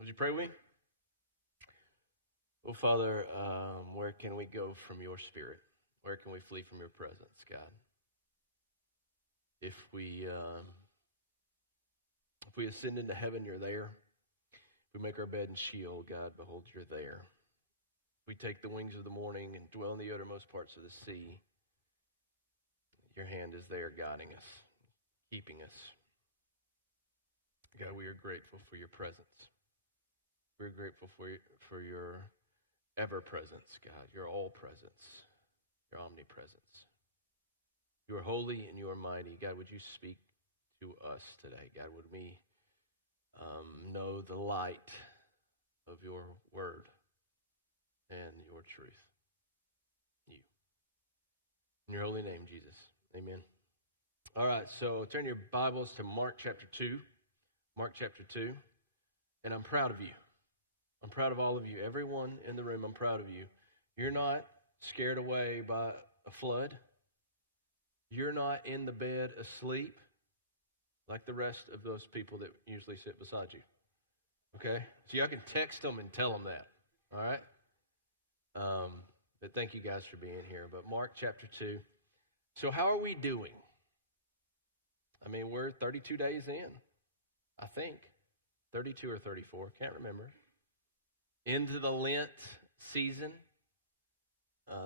Would you pray with me? Oh, Father, where can we go from your spirit? Where can we flee from your presence, God? If we ascend into heaven, you're there. If we make our bed in Sheol, God, behold, you're there. If we take the wings of the morning and dwell in the uttermost parts of the sea, your hand is there guiding us, keeping us. God, we are grateful for your presence. We're grateful for your ever-presence, God, your all-presence, your omnipresence. You are holy and you are mighty. God, would you speak to us today? God, would we know the light of your word and your truth? You. In your holy name, Jesus. Amen. All right, so turn your Bibles to Mark chapter 2. Mark chapter 2. And I'm proud of you. I'm proud of all of you. Everyone in the room, I'm proud of you. You're not scared away by a flood. You're not in the bed asleep like the rest of those people that usually sit beside you. Okay? So I can text them and tell them that. All right? But thank you guys for being here. But Mark chapter 2. So how are we doing? I mean, we're 32 days in, I think. 32 or 34, can't remember. Into the Lent season,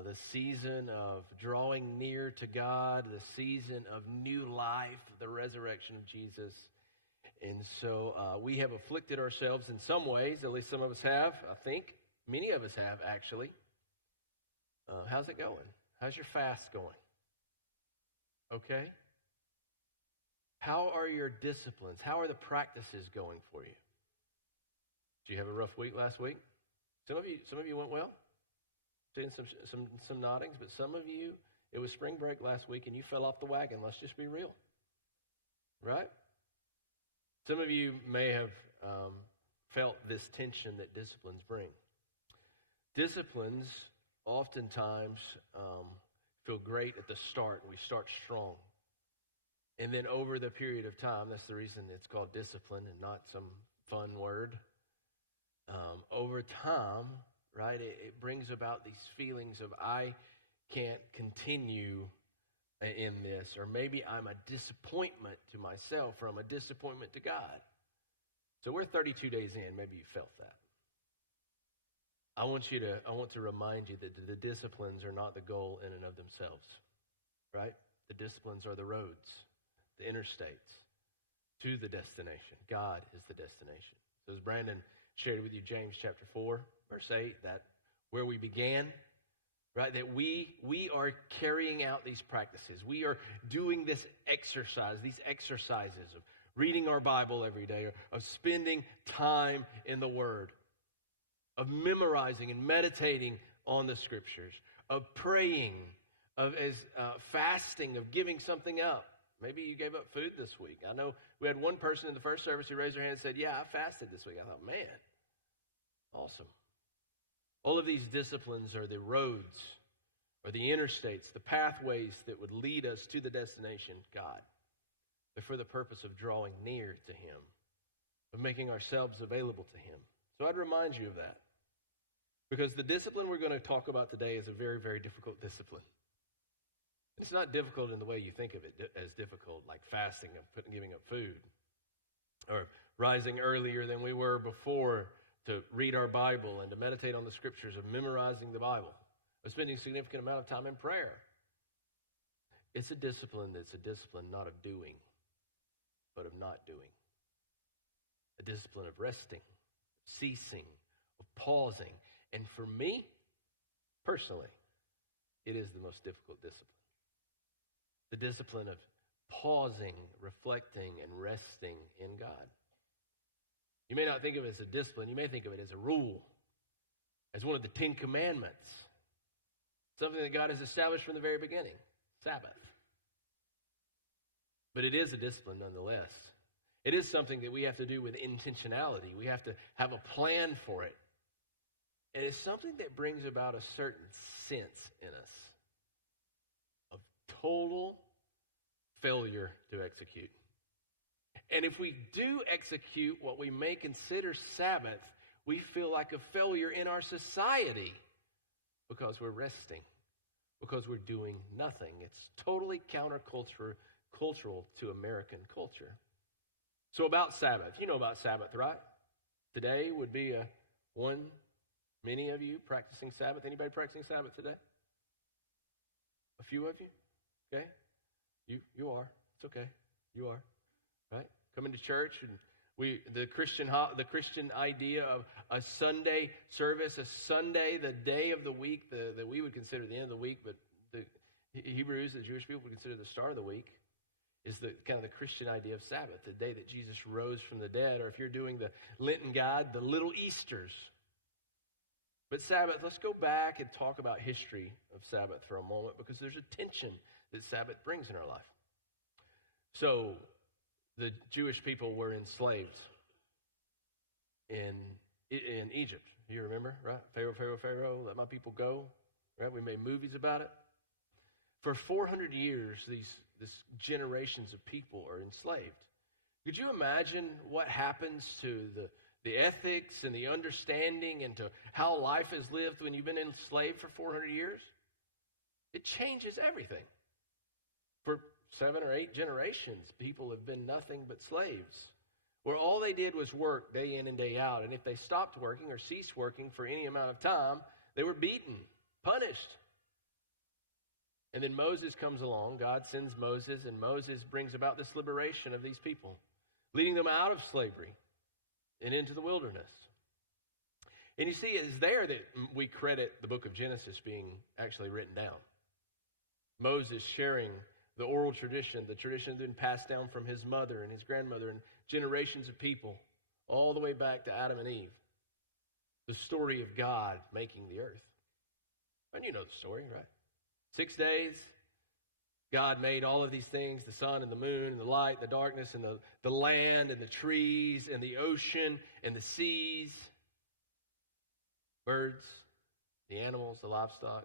the season of drawing near to God, the season of new life, the resurrection of Jesus. And so we have afflicted ourselves in some ways, at least some of us have, I think. Many of us have, actually. How's it going? How's your fast going? Okay? How are your disciplines? How are the practices going for you? Did you have a rough week last week? Some of you went well. Seeing some noddings, but some of you, it was spring break last week and you fell off the wagon. Let's just be real. Right? Some of you may have felt this tension that disciplines bring. Disciplines oftentimes feel great at the start. We start strong. And then over the period of time, that's the reason it's called discipline and not some fun word. Over time, right, it brings about these feelings of I can't continue in this, or maybe I'm a disappointment to myself, or I'm a disappointment to God. So we're 32 days in. Maybe you felt that. I want to remind you that the disciplines are not the goal in and of themselves, right? The disciplines are the roads, the interstates to the destination. God is the destination. So as Brandon shared with you James chapter 4, verse 8, that where we began, right, that we are carrying out these practices. We are doing this exercise, these exercises of reading our Bible every day, of spending time in the Word, of memorizing and meditating on the Scriptures, of praying, of fasting, of giving something up. Maybe you gave up food this week. I know we had one person in the first service who raised their hand and said, yeah, I fasted this week. I thought, man, awesome. All of these disciplines are the roads or the interstates, the pathways that would lead us to the destination, God. They're for the purpose of drawing near to Him, of making ourselves available to Him. So I'd remind you of that. Because the discipline we're going to talk about today is a very, very difficult discipline. It's not difficult in the way you think of it as difficult, like fasting and giving up food, or rising earlier than we were before to read our Bible and to meditate on the Scriptures, of memorizing the Bible, of spending a significant amount of time in prayer. It's a discipline that's a discipline not of doing, but of not doing. A discipline of resting, ceasing, of pausing. And for me, personally, it is the most difficult discipline. The discipline of pausing, reflecting, and resting in God. You may not think of it as a discipline. You may think of it as a rule, as one of the 10 Commandments. Something that God has established from the very beginning, Sabbath. But it is a discipline nonetheless. It is something that we have to do with intentionality. We have to have a plan for it. And it's something that brings about a certain sense in us of total failure to execute. And if we do execute what we may consider Sabbath, we feel like a failure in our society because we're resting, because we're doing nothing. It's totally cultural to American culture. So about Sabbath, you know about Sabbath, right? Today would be many of you practicing Sabbath. Anybody practicing Sabbath today? A few of you? Okay? You are. It's okay. You are. Right? Coming to church, and the Christian idea of a Sunday service, a Sunday, the day of the week, that we would consider the end of the week, but the Hebrews, the Jewish people, would consider the start of the week, is the kind of the Christian idea of Sabbath, the day that Jesus rose from the dead, or if you're doing the Lenten guide, the little Easters. But Sabbath, let's go back and talk about history of Sabbath for a moment, because there's a tension that Sabbath brings in our life. So, the Jewish people were enslaved in Egypt. You remember, right? Pharaoh, let my people go. Right? We made movies about it. For 400 years, this generations of people are enslaved. Could you imagine what happens to the ethics and the understanding and to how life is lived when you've been enslaved for 400 years? It changes everything. For 7 or 8 generations, people have been nothing but slaves, where all they did was work day in and day out. And if they stopped working or ceased working for any amount of time, they were beaten, punished. And then Moses comes along. God sends Moses, and Moses brings about this liberation of these people, leading them out of slavery and into the wilderness. And you see, it's there that we credit the book of Genesis being actually written down. Moses sharing the oral tradition, the tradition that had been passed down from his mother and his grandmother and generations of people, all the way back to Adam and Eve. The story of God making the earth. And you know the story, right? 6 days, God made all of these things, the sun and the moon and the light, the darkness and the land and the trees and the ocean and the seas, birds, the animals, the livestock.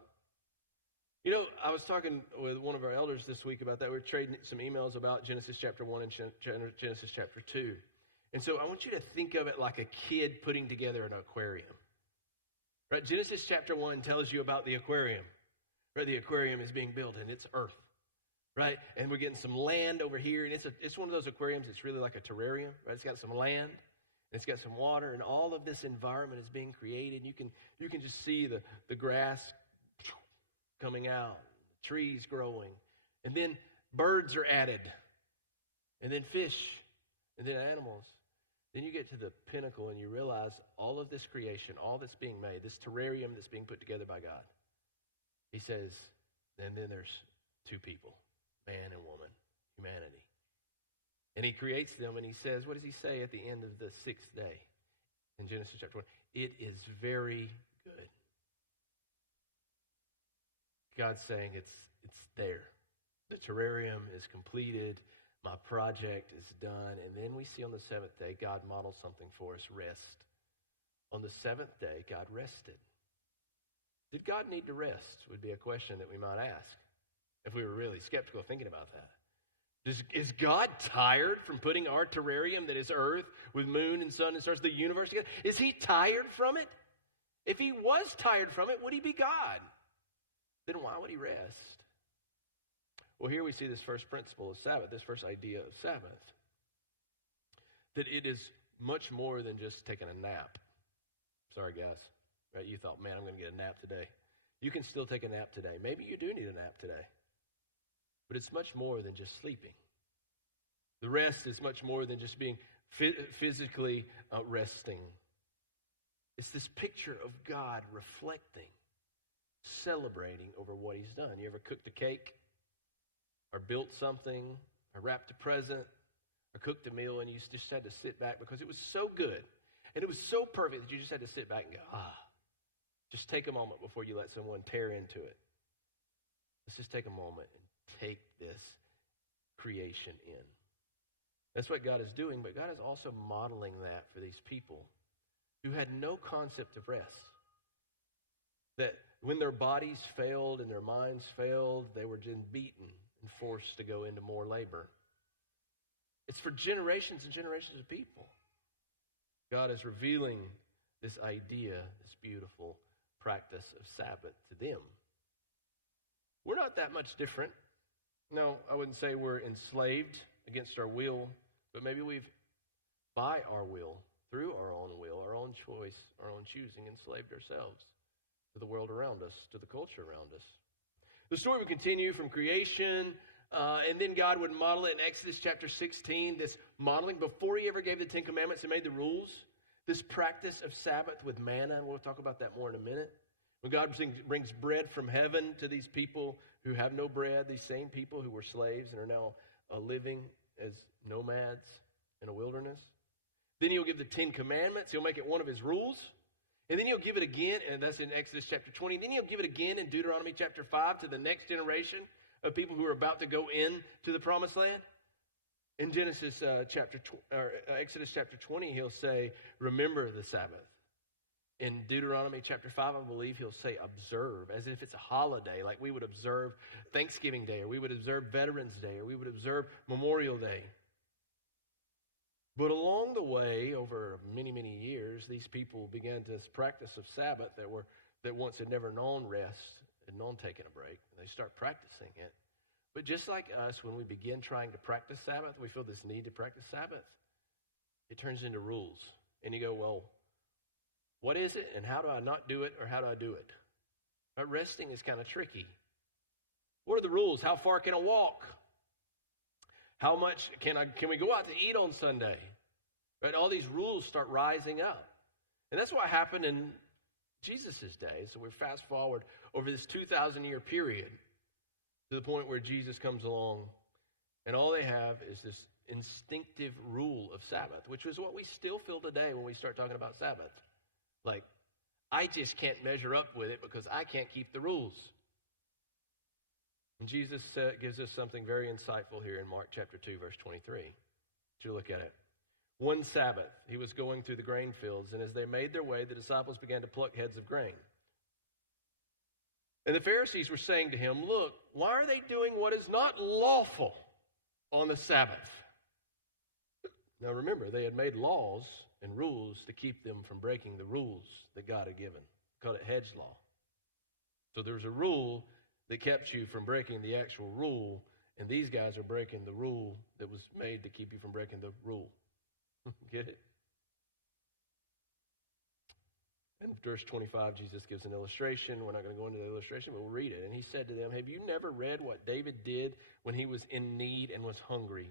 You know, I was talking with one of our elders this week about that. We were trading some emails about Genesis chapter 1 and Genesis chapter 2. And so I want you to think of it like a kid putting together an aquarium. Right? Genesis chapter 1 tells you about the aquarium. Right? The aquarium is being built and it's earth. Right? And we're getting some land over here. And it's one of those aquariums. It's really like a terrarium. Right? It's got some land. And it's got some water. And all of this environment is being created. You can just see the grass coming out, trees growing, and then birds are added, and then fish, and then animals. Then you get to the pinnacle and you realize all of this creation, all that's being made, this terrarium that's being put together by God. He says, and then there's 2 people, man and woman, humanity. And he creates them and he says, what does he say at the end of the 6th day in Genesis chapter 1? It is very good. God's saying it's there. The terrarium is completed. My project is done. And then we see on the 7th day, God models something for us, rest. On the 7th day, God rested. Did God need to rest? Would be a question that we might ask if we were really skeptical thinking about that. Is God tired from putting our terrarium that is earth with moon and sun and stars, the universe together? Is he tired from it? If he was tired from it, would he be God? Then why would he rest? Well, here we see this first principle of Sabbath, this first idea of Sabbath, that it is much more than just taking a nap. Sorry, guys. Right? You thought, man, I'm going to get a nap today. You can still take a nap today. Maybe you do need a nap today. But it's much more than just sleeping. The rest is much more than just being physically resting. It's this picture of God reflecting, celebrating over what he's done. You ever cooked a cake or built something or wrapped a present or cooked a meal and you just had to sit back because it was so good and it was so perfect that you just had to sit back and go, just take a moment before you let someone tear into it. Let's just take a moment and take this creation in. That's what God is doing, but God is also modeling that for these people who had no concept of rest. That when their bodies failed and their minds failed, they were then beaten and forced to go into more labor. It's for generations and generations of people. God is revealing this idea, this beautiful practice of Sabbath to them. We're not that much different. No, I wouldn't say we're enslaved against our will, but maybe we've, by our will, through our own will, our own choice, our own choosing, enslaved ourselves to the world around us, to the culture around us. The story would continue from creation, and then God would model it in Exodus chapter 16, this modeling. Before he ever gave the Ten Commandments and made the rules, this practice of Sabbath with manna, and we'll talk about that more in a minute. When God brings bread from heaven to these people who have no bread, these same people who were slaves and are now living as nomads in a wilderness. Then he'll give the Ten Commandments. He'll make it one of his rules. And then he'll give it again, and that's in Exodus chapter 20. Then he'll give it again in Deuteronomy chapter 5 to the next generation of people who are about to go into the promised land. In Exodus chapter 20, he'll say, remember the Sabbath. In Deuteronomy chapter 5, I believe he'll say observe, as if it's a holiday, like we would observe Thanksgiving Day, or we would observe Veterans Day, or we would observe Memorial Day. But along the way, over many, many years, these people began this practice of Sabbath that once had never known rest, had known taking a break. They start practicing it. But just like us, when we begin trying to practice Sabbath, we feel this need to practice Sabbath. It turns into rules. And you go, well, what is it, and how do I not do it, or how do I do it? Resting is kind of tricky. What are the rules? How far can I walk? How much can we go out to eat on Sunday? Right? All these rules start rising up. And that's what happened in Jesus' day. So we fast forward over this 2,000-year period to the point where Jesus comes along, and all they have is this instinctive rule of Sabbath, which is what we still feel today when we start talking about Sabbath. Like, I just can't measure up with it because I can't keep the rules. And Jesus gives us something very insightful here in Mark chapter 2, verse 23. To look at it. One Sabbath, he was going through the grain fields, and as they made their way, the disciples began to pluck heads of grain. And the Pharisees were saying to him, look, why are they doing what is not lawful on the Sabbath? Now remember, they had made laws and rules to keep them from breaking the rules that God had given. We call it hedge law. So there's a rule that kept you from breaking the actual rule, and these guys are breaking the rule that was made to keep you from breaking the rule. Get it? In verse 25, Jesus gives an illustration. We're not going to go into the illustration, but we'll read it. And he said to them, have you never read what David did when he was in need and was hungry?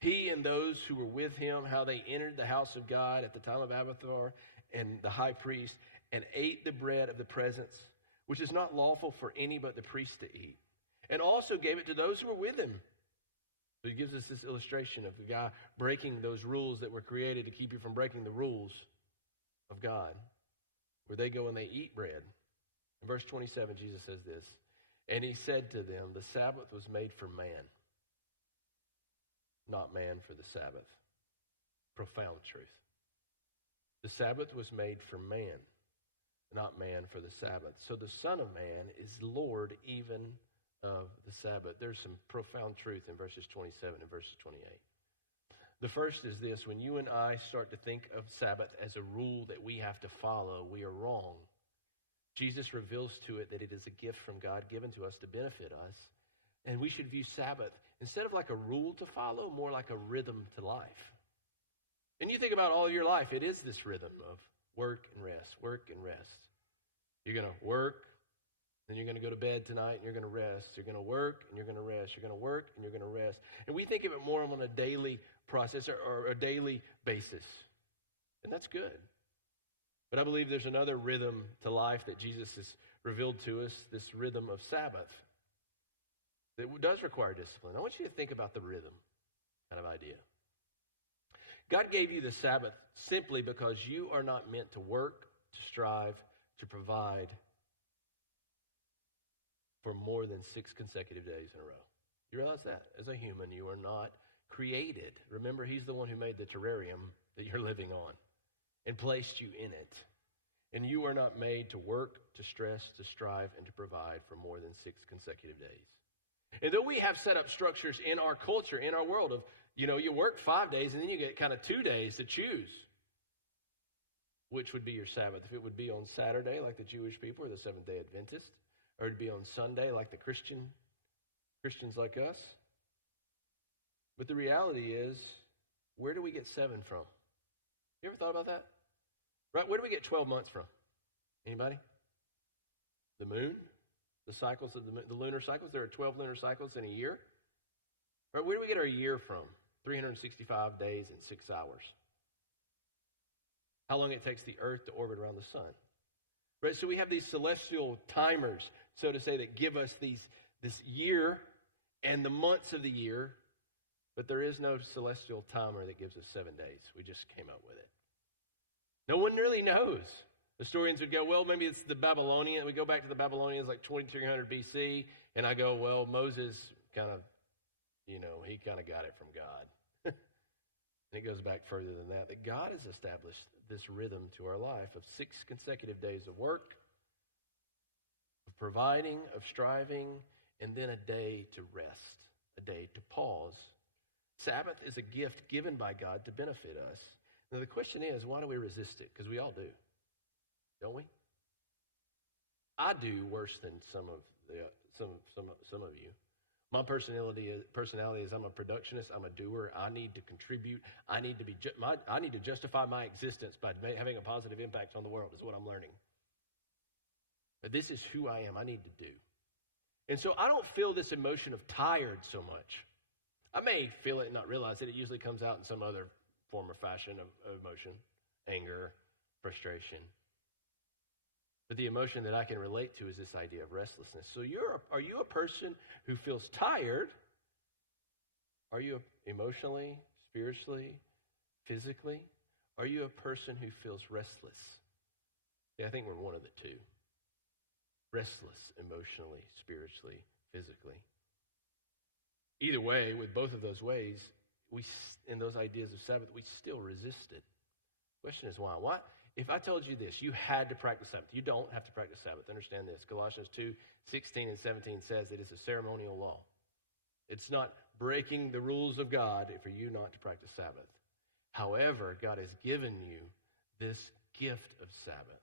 He and those who were with him, how they entered the house of God at the time of Abiathar and the high priest, and ate the bread of the presence, which is not lawful for any but the priest to eat, and also gave it to those who were with him. So he gives us this illustration of the guy breaking those rules that were created to keep you from breaking the rules of God, where they go and they eat bread. In verse 27, Jesus says this, and he said to them, the Sabbath was made for man, not man for the Sabbath. Profound truth. The Sabbath was made for man, not man for the Sabbath. So the Son of Man is Lord even of the Sabbath. There's some profound truth in verses 27 and verses 28. The first is this: when you and I start to think of Sabbath as a rule that we have to follow, we are wrong. Jesus reveals to it that it is a gift from God given to us to benefit us. And we should view Sabbath, instead of like a rule to follow, more like a rhythm to life. And you think about all your life, it is this rhythm of work and rest, work and rest. You're going to work, then you're going to go to bed tonight, and you're going to rest. You're going to work, and you're going to rest. You're going to work, and you're going to rest. And we think of it more on a daily process or a daily basis. And that's good. But I believe there's another rhythm to life that Jesus has revealed to us, this rhythm of Sabbath, that does require discipline. I want you to think about the rhythm kind of idea. God gave you the Sabbath simply because you are not meant to work, to strive, to provide for more than 6 consecutive days in a row. You realize that? As a human, you are not created. Remember, he's the one who made the terrarium that you're living on and placed you in it. And you are not made to work, to stress, to strive, and to provide for more than 6 consecutive days. And though we have set up structures in our culture, in our world of you work 5 days, and then you get kind of 2 days to choose which would be your Sabbath. If it would be on Saturday, like the Jewish people, or the Seventh-day Adventist, or it'd be on Sunday, like the Christians like us. But the reality is, where do we get 7 from? You ever thought about that? Right? Where do we get 12 months from? Anybody? The moon? The cycles of the lunar cycles? There are 12 lunar cycles in a year. Right? Where do we get our year from? 365 days and 6 hours. How long it takes the earth to orbit around the sun. Right? So we have these celestial timers, so to say, that give us this year and the months of the year, but there is no celestial timer that gives us 7 days. We just came up with it. No one really knows. Historians would go, well, maybe it's the Babylonian. We go back to the Babylonians like 2300 BC, and I go, well, Moses kind of, he kind of got it from God. And it goes back further than that God has established this rhythm to our life of 6 consecutive days of work, of providing, of striving, and then a day to rest, a day to pause. Sabbath is a gift given by God to benefit us. Now the question is, why do we resist it? Because we all do, don't we? I do worse than some of you. My personality is I'm a productionist. I'm a doer. I need to contribute. I need to justify my existence by having a positive impact on the world. Is what I'm learning. But this is who I am. I need to do, and so I don't feel this emotion of tired so much. I may feel it and not realize it. It usually comes out in some other form or fashion of emotion, anger, frustration. But the emotion that I can relate to is this idea of restlessness. So are you a person who feels tired? Are you emotionally, spiritually, physically? Are you a person who feels restless? See, I think we're one of the two. Restless emotionally, spiritually, physically. Either way, with both of those ways, in those ideas of Sabbath, we still resist it. The question is why? Why? If I told you this, you had to practice Sabbath. You don't have to practice Sabbath. Understand this. Colossians 2:16 and 17 says that it's a ceremonial law. It's not breaking the rules of God for you not to practice Sabbath. However, God has given you this gift of Sabbath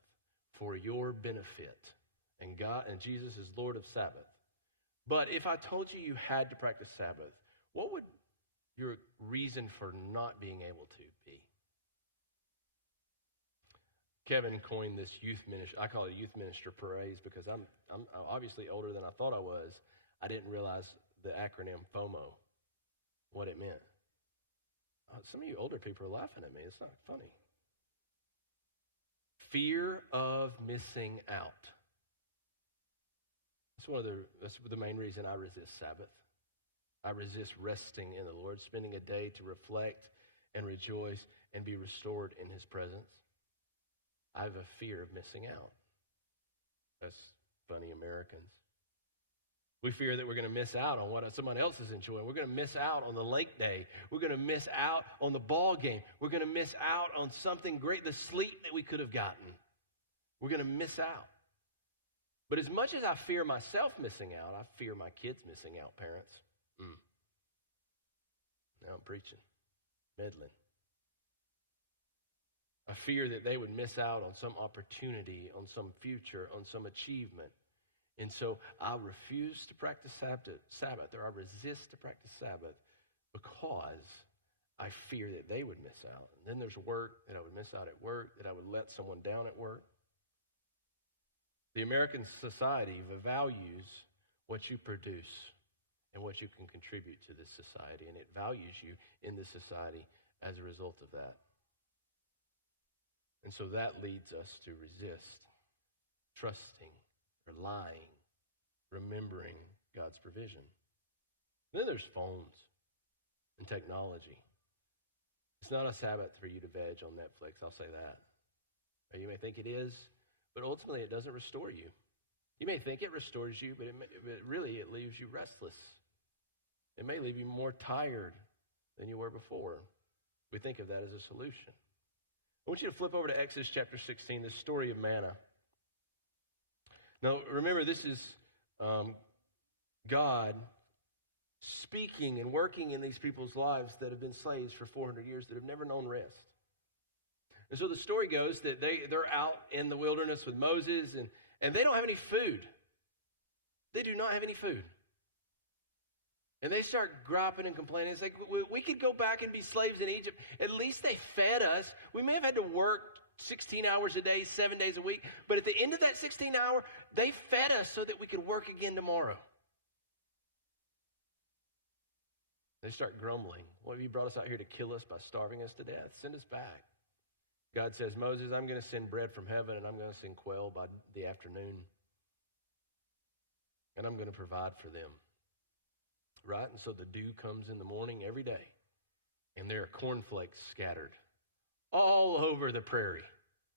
for your benefit. And Jesus is Lord of Sabbath. But if I told you you had to practice Sabbath, what would your reason for not being able to be? Kevin coined this youth ministry. I call it youth minister praise because I'm obviously older than I thought I was. I didn't realize the acronym FOMO, what it meant. Some of you older people are laughing at me. It's not funny. Fear of missing out. That's the main reason I resist Sabbath. I resist resting in the Lord, spending a day to reflect and rejoice and be restored in his presence. I have a fear of missing out. That's funny Americans. We fear that we're going to miss out on what someone else is enjoying. We're going to miss out on the lake day. We're going to miss out on the ball game. We're going to miss out on something great, the sleep that we could have gotten. We're going to miss out. But as much as I fear myself missing out, I fear my kids missing out, parents. Now I'm preaching, meddling. I fear that they would miss out on some opportunity, on some future, on some achievement. And so I refuse to practice Sabbath, or I resist to practice Sabbath because I fear that they would miss out. And then there's work, that I would miss out at work, that I would let someone down at work. The American society values what you produce and what you can contribute to this society, and it values you in this society as a result of that. And so that leads us to resist trusting, relying, remembering God's provision. Then there's phones and technology. It's not a Sabbath for you to veg on Netflix, I'll say that. Or you may think it is, but ultimately it doesn't restore you. You may think it restores you, but really it leaves you restless. It may leave you more tired than you were before. We think of that as a solution. I want you to flip over to Exodus chapter 16, the story of manna. Now, remember, this is God speaking and working in these people's lives that have been slaves for 400 years, that have never known rest. And so the story goes that they're out in the wilderness with Moses, and they don't have any food. They do not have any food. And they start griping and complaining. It's like, we could go back and be slaves in Egypt. At least they fed us. We may have had to work 16 hours a day, 7 days a week. But at the end of that 16 hour, they fed us so that we could work again tomorrow. They start grumbling. What have you brought us out here to kill us by starving us to death? Send us back. God says, Moses, I'm going to send bread from heaven, and I'm going to send quail by the afternoon. And I'm going to provide for them. Right? And so the dew comes in the morning every day. And there are cornflakes scattered all over the prairie,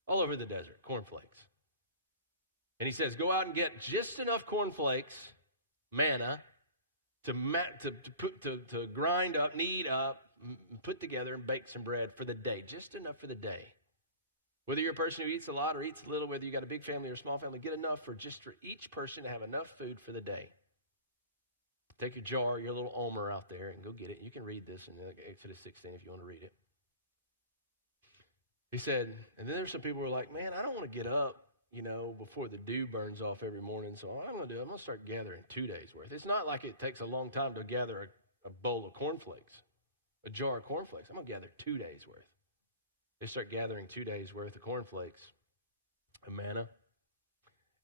all over the desert, cornflakes. And he says, go out and get just enough cornflakes, manna, to grind up, knead up, put together and bake some bread for the day. Just enough for the day. Whether you're a person who eats a lot or eats little, whether you got a big family or a small family, get enough for each person to have enough food for the day. Take your jar, your little omer out there and go get it. You can read this in Exodus 16 if you want to read it. He said, and then there's some people who are like, man, I don't want to get up, before the dew burns off every morning. So what I'm going to do, I'm going to start gathering 2 days worth. It's not like it takes a long time to gather a bowl of cornflakes, a jar of cornflakes. I'm going to gather 2 days worth. They start gathering 2 days worth of cornflakes, of manna.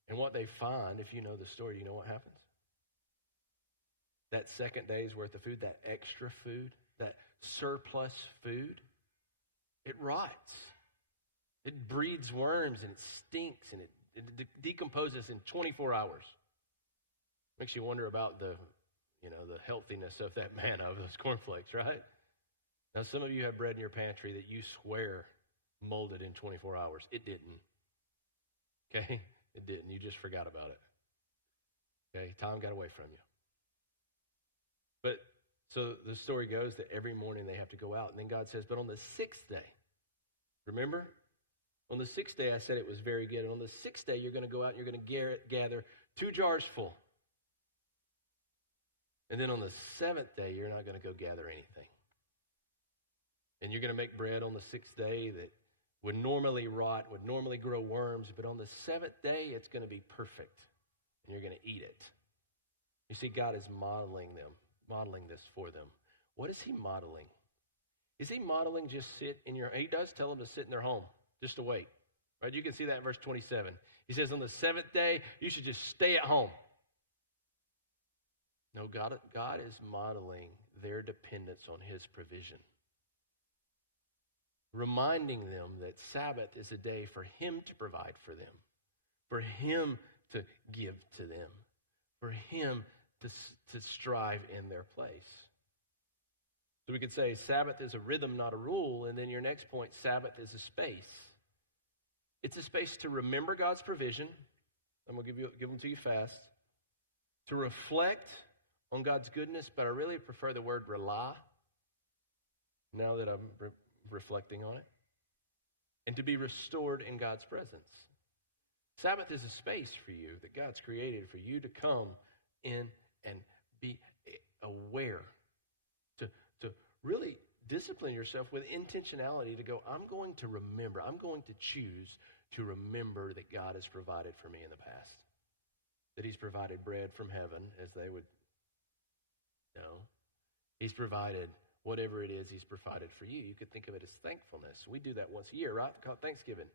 And what they find, if you know the story, you know what happens? That second day's worth of food, that extra food, that surplus food, it rots. It breeds worms and it stinks and it decomposes in 24 hours. Makes you wonder about the healthiness of that manna, of those cornflakes, right? Now, some of you have bread in your pantry that you swear molded in 24 hours. It didn't. Okay? It didn't. You just forgot about it. Okay? Time got away from you. But so the story goes that every morning they have to go out. And then God says, but on the sixth day, remember? On the sixth day, I said it was very good. And on the sixth day, you're going to go out and you're going to gather 2 jars full. And then on the seventh day, you're not going to go gather anything. And you're going to make bread on the sixth day that would normally rot, would normally grow worms. But on the seventh day, it's going to be perfect. And you're going to eat it. You see, God is modeling this for them. What is he modeling? Is he modeling just sit in your... He does tell them to sit in their home, just to wait. Right? You can see that in verse 27. He says on the seventh day, you should just stay at home. No, God is modeling their dependence on his provision. Reminding them that Sabbath is a day for him to provide for them. For him to give to them. For him to strive in their place. So we could say Sabbath is a rhythm, not a rule. And then your next point, Sabbath is a space. It's a space to remember God's provision. I'm going to give them to you fast. To reflect on God's goodness, but I really prefer the word rely now that I'm reflecting on it. And to be restored in God's presence. Sabbath is a space for you that God's created for you to come in and be aware, to really discipline yourself with intentionality to go, I'm going to remember, I'm going to choose to remember that God has provided for me in the past. That he's provided bread from heaven, as they would know. He's provided whatever it is he's provided for you. You could think of it as thankfulness. We do that once a year, right? Called Thanksgiving.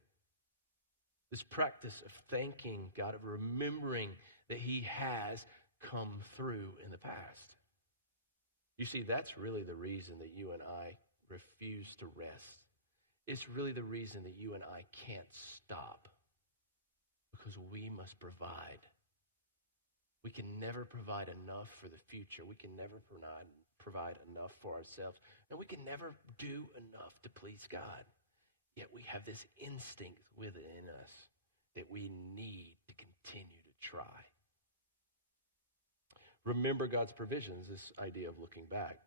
This practice of thanking God, of remembering that he has come through in the past. You see, that's really the reason that you and I refuse to rest. It's really the reason that you and I can't stop. Because we must provide. We can never provide enough for the future. We can never provide enough for ourselves. And we can never do enough to please God. Yet we have this instinct within us that we need to continue to try. Remember God's provisions, this idea of looking back.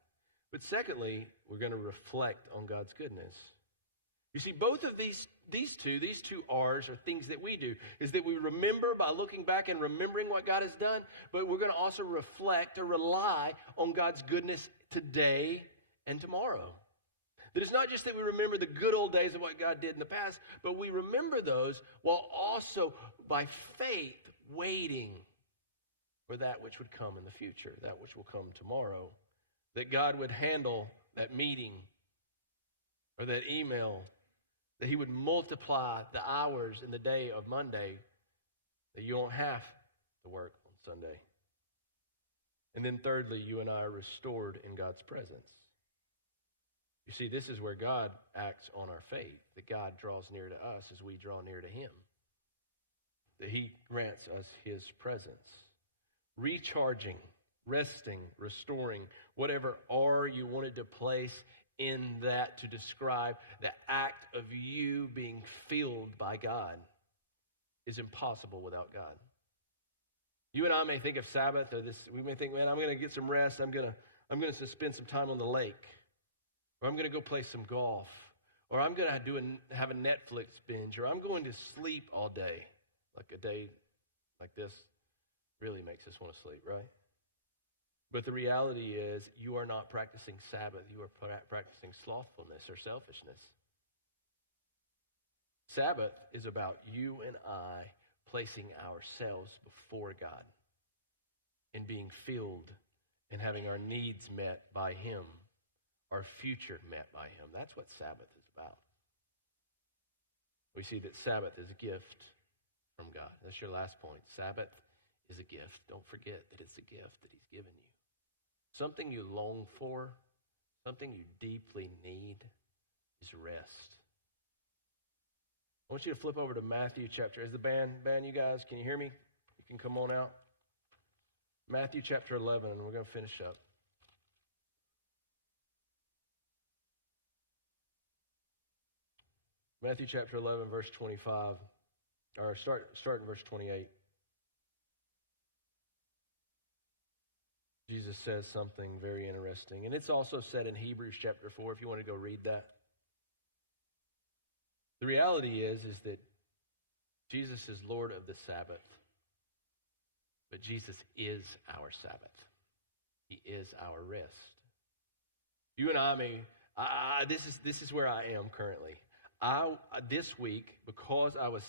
But secondly, we're going to reflect on God's goodness. You see, both of these two R's are things that we do, is that we remember by looking back and remembering what God has done, but we're going to also reflect or rely on God's goodness today and tomorrow. That it's not just that we remember the good old days of what God did in the past, but we remember those while also by faith waiting for that which would come in the future, that which will come tomorrow, that God would handle that meeting or that email, that he would multiply the hours in the day of Monday, that you don't have to work on Sunday. And then thirdly, you and I are restored in God's presence. You see, this is where God acts on our faith, that God draws near to us as we draw near to him, that he grants us his presence. Recharging, resting, restoring, whatever R you wanted to place in that to describe the act of you being filled by God is impossible without God. You and I may think of Sabbath, or this. We may think, man, I'm going to get some rest. I'm going to spend some time on the lake, or I'm going to go play some golf, or I'm going to have a Netflix binge, or I'm going to sleep all day. Like a day like this really makes us want to sleep, right? But the reality is you are not practicing Sabbath. You are practicing slothfulness or selfishness. Sabbath is about you and I placing ourselves before God and being filled and having our needs met by him, our future met by him. That's what Sabbath is about. We see that Sabbath is a gift from God. That's your last point. Sabbath is a gift. Don't forget that it's a gift that he's given you. Something you long for, something you deeply need is rest. I want you to flip over to Matthew chapter. Is the band, you guys, can you hear me? You can come on out. Matthew chapter 11, and we're going to finish up. Matthew chapter 11, verse 25, or start in verse 28. Jesus says something very interesting. And it's also said in Hebrews chapter 4, if you want to go read that. The reality is that Jesus is Lord of the Sabbath. But Jesus is our Sabbath. He is our rest. You and I may, this is where I am currently. This week, because I was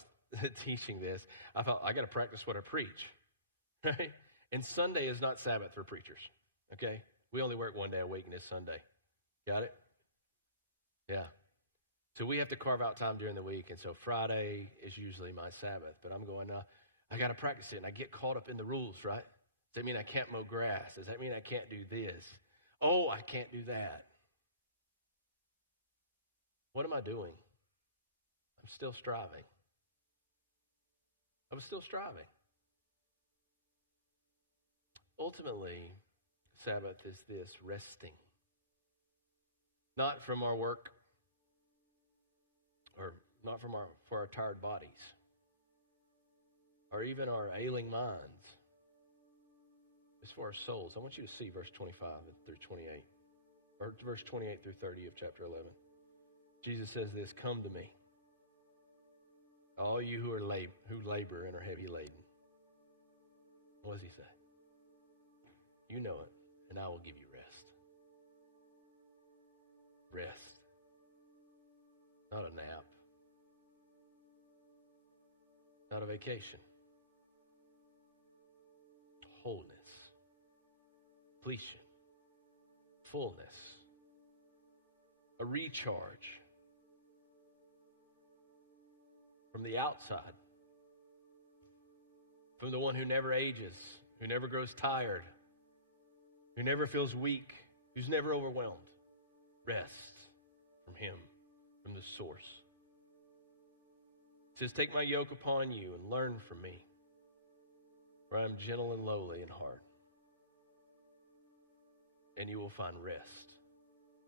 teaching this, I thought, I got to practice what I preach. Right? And Sunday is not Sabbath for preachers, okay? We only work one day a week, and it's Sunday. Got it? Yeah. So we have to carve out time during the week, and so Friday is usually my Sabbath. But I'm going, I got to practice it, and I get caught up in the rules, right? Does that mean I can't mow grass? Does that mean I can't do this? Oh, I can't do that. What am I doing? I'm still striving. I'm still striving. Ultimately, Sabbath is this resting. Not from our work, or not for our tired bodies, or even our ailing minds. It's for our souls. I want you to see verse 25 through 28, or verse 28 through 30 of chapter 11. Jesus says this, "Come to me, all you who labor and are heavy laden." What does he say? You know it, and I will give you rest. Rest. Not a nap. Not a vacation. Wholeness. Completion. Fullness. A recharge. From the outside. From the one who never ages, who never grows tired, who never feels weak, who's never overwhelmed. Rest from him, from the source. It says, "Take my yoke upon you and learn from me, for I am gentle and lowly in heart, and you will find rest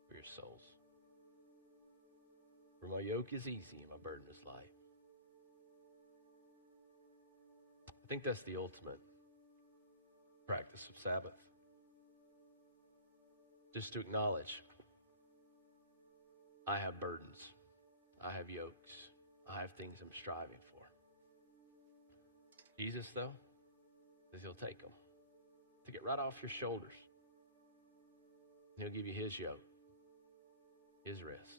for your souls. For my yoke is easy and my burden is light." I think that's the ultimate practice of Sabbath. Just to acknowledge, I have burdens. I have yokes. I have things I'm striving for. Jesus, though, says he'll take them. Take it right off your shoulders. And he'll give you his yoke, his rest.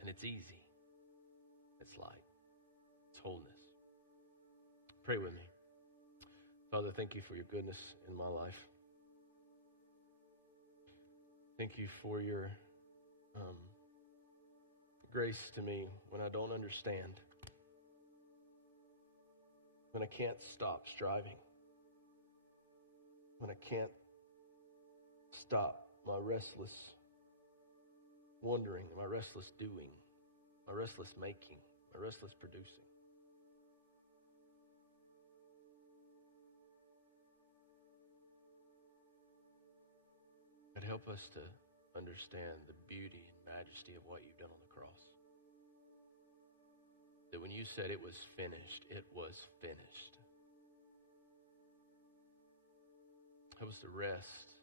And it's easy. It's light. It's wholeness. Pray with me. Father, thank you for your goodness in my life. Thank you for your grace to me when I don't understand. When I can't stop striving. When I can't stop my restless wondering, my restless doing, my restless making, my restless producing. God, help us to understand the beauty and majesty of what you've done on the cross. That when you said it was finished, it was finished. Help us to rest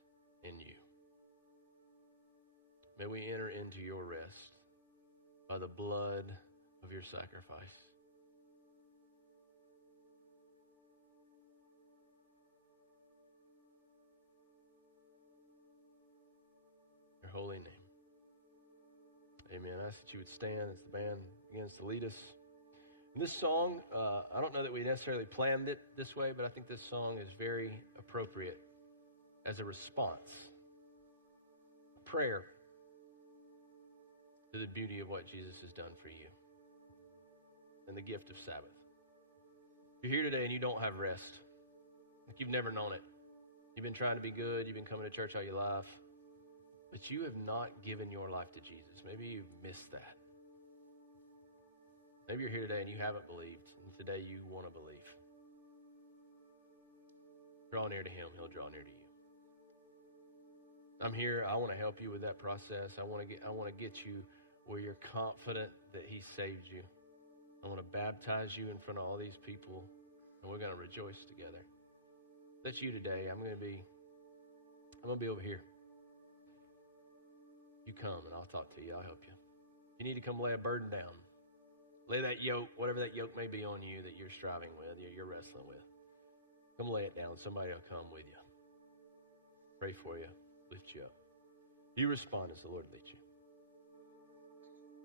in you. May we enter into your rest by the blood of your sacrifice. Your holy name. Amen. I ask that you would stand as the band begins to lead us. And this song, I don't know that we necessarily planned it this way, but I think this song is very appropriate as a response, a prayer to the beauty of what Jesus has done for you and the gift of Sabbath. If you're here today and you don't have rest, like you've never known it, you've been trying to be good, you've been coming to church all your life, but you have not given your life to Jesus. Maybe you've missed that. Maybe you're here today and you haven't believed, and today you want to believe. Draw near to him, he'll draw near to you. I'm here. I want to help you with that process. I want to get you where you're confident that he saved you. I want to baptize you in front of all these people, and we're going to rejoice together. If that's you today. I'm going to be over here. You come, and I'll talk to you. I'll help you. You need to come lay a burden down. Lay that yoke, whatever that yoke may be on you that you're striving with, you're wrestling with. Come lay it down. Somebody will come with you. Pray for you. Lift you up. You respond as the Lord leads you.